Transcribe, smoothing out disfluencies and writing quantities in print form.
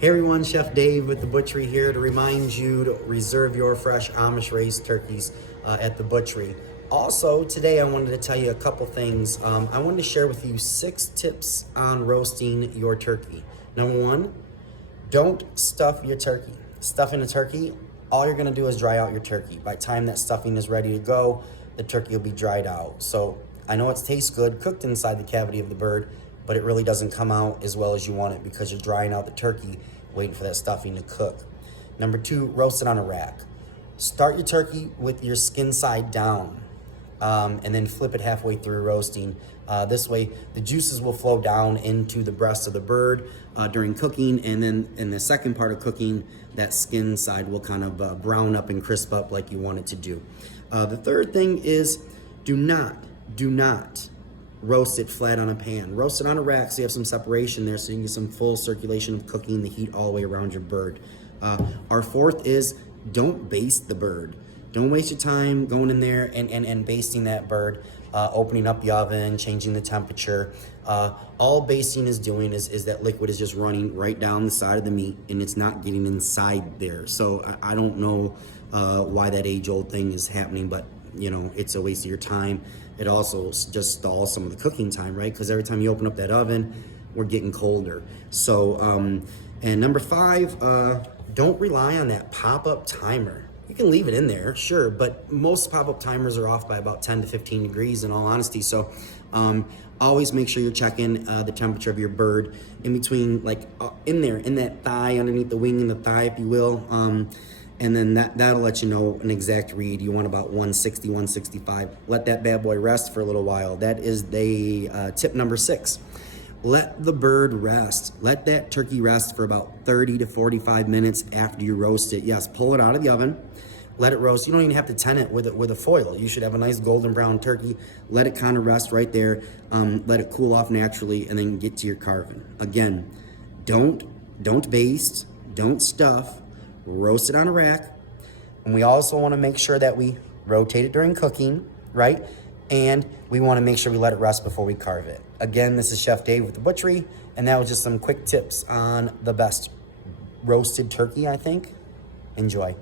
Hey everyone, Chef Dave with The Butchery here to remind you to reserve your fresh Amish raised turkeys at The Butchery. Also, today I wanted to tell you a couple things. I wanted to share with you 6 tips on roasting your turkey. Number 1, don't stuff your turkey. Stuffing a turkey, all you're gonna do is dry out your turkey. By the time that stuffing is ready to go, the turkey will be dried out. So I know it tastes good cooked inside the cavity of the bird, but it really doesn't come out as well as you want it because you're drying out the turkey, waiting for that stuffing to cook. Number 2, roast it on a rack. Start your turkey with your skin side down, and then flip it halfway through roasting. This way, the juices will flow down into the breast of the bird during cooking, and then in the second part of cooking, that skin side will kind of brown up and crisp up like you want it to do. The third thing is do not roast it flat on a pan. Roast it on a rack so you have some separation there so you can get some full circulation of cooking the heat all the way around your bird. Our fourth is don't baste the bird. Don't waste your time going in there and basting that bird, opening up the oven, changing the temperature. All basting is doing is that liquid is just running right down the side of the meat and it's not getting inside there. So I don't know why that age-old thing is happening, but you know, it's a waste of your time. It also just stalls some of the cooking time, right? Because every time you open up that oven, we're getting colder. So, and number 5, don't rely on that pop-up timer. You can leave it in there, sure, but most pop-up timers are off by about 10 to 15 degrees in all honesty. So always make sure you're checking the temperature of your bird in between, like in there, in that thigh, underneath the wing and the thigh, if you will. And then that'll let you know an exact read. You want about 160, 165. Let that bad boy rest for a little while. That is the tip number 6. Let the bird rest. Let that turkey rest for about 30 to 45 minutes after you roast it. Yes, pull it out of the oven. Let it roast. You don't even have to tin it with a foil. You should have a nice golden brown turkey. Let it kind of rest right there. Let it cool off naturally and then get to your carving. Again, don't baste, don't stuff. Roast it on a rack, and we also want to make sure that we rotate it during cooking, right? And we want to make sure we let it rest before we carve it. Again, this is Chef Dave with The Butchery, and that was just some quick tips on the best roasted turkey, I think. Enjoy.